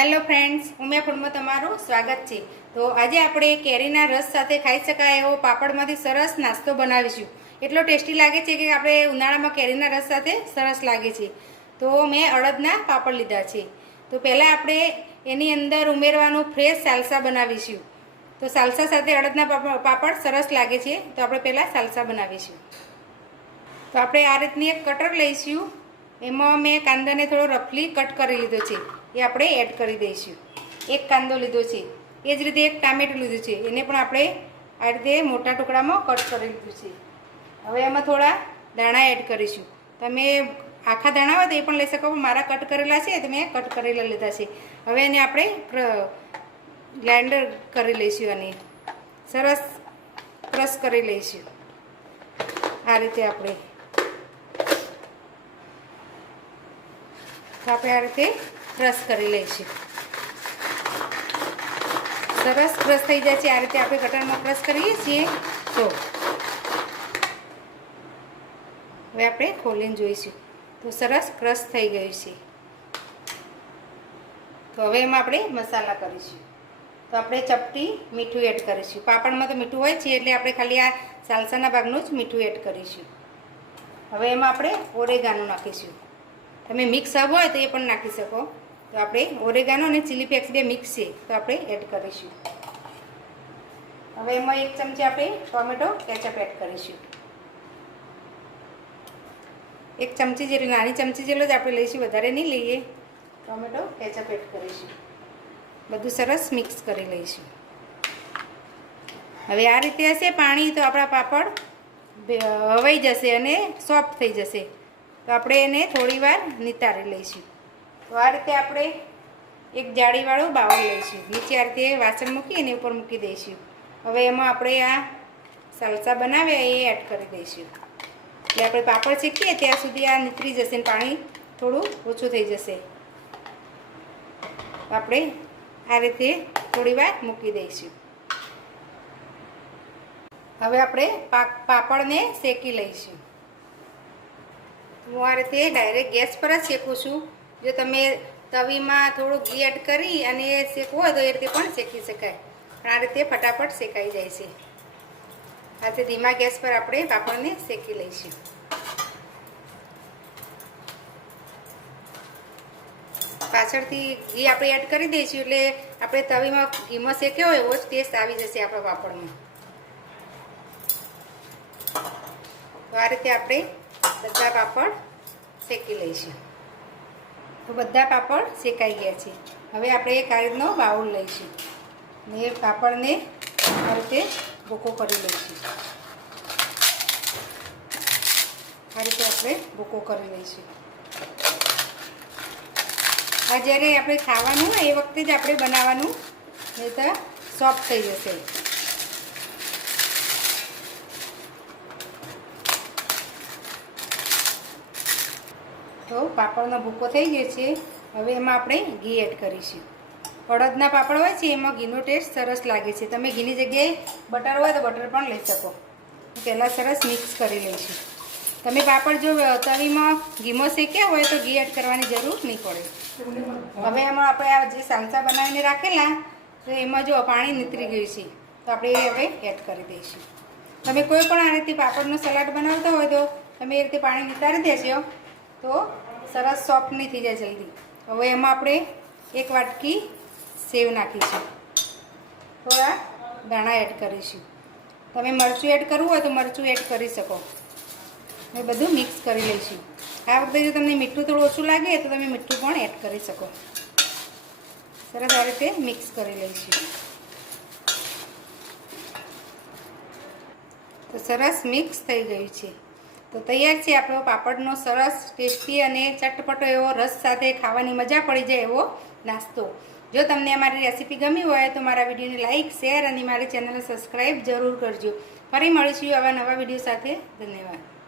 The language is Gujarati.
હેલો ફ્રેન્ડ્સ, ઉમિયા ફૂડમાં તમારું સ્વાગત છે। તો આજે આપણે કેરીના રસ સાથે ખાઈ શકાય એવો પાપડમાંથી સરસ નાસ્તો બનાવીશું। એટલો ટેસ્ટી લાગે છે કે આપણે ઉનાળામાં કેરીના રસ સાથે સરસ લાગે છે। તો મેં અડદના પાપડ લીધા છે। તો પહેલાં આપણે એની અંદર ઉમેરવાનું ફ્રેશ સાલસા બનાવીશું। તો સાલસા સાથે અડદના પાપડ સરસ લાગે છે। તો આપણે પહેલાં સાલસા બનાવીશું। તો આપણે આ રીતની એક કટર લઈશું। એમાં મેં કાંદાને થોડો રફલી કટ કરી લીધો છે, એ આપણે એડ કરી દઈશું। એક કાંદો લીધો છે, એ જ રીતે એક ટામેટું લીધું છે, એને પણ આપણે આ રીતે મોટા ટુકડામાં કટ કરી લીધું છે। હવે એમાં થોડા દાણા એડ કરીશું। તમે આખા દાણા હોય તો એ પણ લઈ શકો, પણ મારા કટ કરેલા છે તો મેં કટ કરેલા લીધા છે। હવે એને આપણે ગ્રાઇન્ડર કરી લઈશું અને સરસ ક્રશ કરી લઈશું। આ રીતે આપણે આ રીતે ક્રશ કરી લઈશું। સરસ ક્રશ થઈ જાય છે। આ રીતે આપણે કટરમાં ક્રશ કરીએ છીએ। તો હવે આપણે ખોલીને જોઈશું તો સરસ ક્રશ થઈ ગયું છે। તો હવે એમાં આપણે મસાલા કરીશું। તો આપણે ચપટી મીઠું એડ કરીશું। પાપડમાં તો મીઠું હોય છે એટલે આપણે ખાલી આ સાલસાના ભાગનું જ મીઠું એડ કરીશું। હવે એમાં આપણે ઓરેગાનો નાખીશું। તમે મિક્સ હબ હોય તો એ પણ નાખી શકો। તો આપણે ઓરેગાનો અને ચીલી ફ્લેક્સ બે મિક્સ છે તો આપણે એડ કરીશું। હવે એમાં 1 ચમચી આપણે ટોમેટો કેચઅપ એડ કરીશું। 1 ચમચી જેટલી, નાની ચમચી જેટલો જ આપણે લઈશું, વધારે નહીં લઈએ। ટોમેટો કેચઅપ એડ કરીશું। બધું સરસ મિક્સ કરી લઈશું। હવે આ રીતે હશે પાણી તો આપણા પાપડ હવાઈ જશે અને સોફ્ટ થઈ જશે। તો આપણે એને થોડી વાર નિતારી લઈશું। તો આ રીતે આપણે એક જાળીવાળું બાઉલ લઈશું। નીચે આ રીતે વાસણ મૂકી એની ઉપર મૂકી દઈશું। હવે એમાં આપણે આ સાલસા બનાવ્યા એ એડ કરી દઈશું। એટલે આપણે પાપડ શેકીએ ત્યાં સુધી આ નીતરી જશે અને પાણી થોડું ઓછું થઈ જશે। આપણે આ રીતે થોડી વાર મૂકી દઈશું। હવે આપણે પાપડને શેકી લઈશું। હું આ રીતે ડાયરેક્ટ ગેસ પર જ શેકું છું। જો તમે તવીમાં થોડું ઘી એડ કરી અને શેકવું હોય તો એ રીતે પણ શેકી શકાય, પણ આ રીતે ફટાફટ શેકાઈ જાય છે। આ રીતે ધીમા ગેસ પર આપણે પાપડને શેકી લઈશું। પાછળથી ઘી આપણે એડ કરી દઈશું એટલે આપણે તવીમાં ઘીમાં શેક્યો હોય એવો જ ટેસ્ટ આવી જશે આપણા પાપડમાં। તો આ રીતે આપણે બધા પાપડ શેકી લઈશું। તો બધા પાપડ શેકાઈ ગયા છે। હવે આપણે એક આ રીતનો બાઉલ લઈશું ને એ પાપડને આ રીતે ભૂકો કરી લઈશું। આ રીતે આપણે ભૂકો કરી લઈશું। આ જ્યારે આપણે ખાવાનું હોય એ વખતે જ આપણે બનાવવાનું, નહીં તો સોફ્ટ થઈ જશે। તો પાપડનો ભૂકો થઈ ગયો છે। હવે એમાં આપણે ઘી એડ કરીશું। અડદના પાપડ હોય છે એમાં ઘીનો ટેસ્ટ સરસ લાગે છે। તમે ઘીની જગ્યાએ બટર હોય તો બટર પણ લઈ શકો। પહેલાં સરસ મિક્સ કરી લઈશું। તમે પાપડ જો તવીમાં ઘીમાં શેક્યા હોય તો ઘી એડ કરવાની જરૂર નહીં પડે। હવે એમાં આપણે આ જે સાલસા બનાવીને રાખેલા તો એમાં જો પાણી નીતરી ગયું છે તો આપણે એ હવે એડ કરી દઈશું। તમે કોઈ પણ આ રીતે પાપડનો સલાડ બનાવતા હોય તો તમે એ રીતે પાણી નિતારી દેશો તો સરસ સોફ્ટ નહીં થઈ જાય જલ્દી। હવે એમાં આપણે 1 વાટકી સેવ નાખીશું। થોડા દાણા એડ કરીશું। તમે મરચું એડ કરવું હોય તો મરચું એડ કરી શકો। એ બધું મિક્સ કરી લઈશું। આ વખતે જો તમને મીઠું થોડું ઓછું લાગે તો તમે મીઠું પણ એડ કરી શકો। સરસ આ રીતે મિક્સ કરી લઈશું। તો સરસ મિક્સ થઈ ગયું છે। તો તૈયાર છે આપણો પાપડનો સરસ ટેસ્ટી અને ચટપટો એવો રસ સાથે ખાવાની મજા પડી જાય એવો નાસ્તો। જો તમને અમારી રેસીપી ગમી હોય તો મારા વિડીયોને લાઇક, શેર અને મારી ચેનલને સબસ્ક્રાઈબ જરૂર કરજો। ફરી મળીશું આવા નવા વિડીયો સાથે। ધન્યવાદ।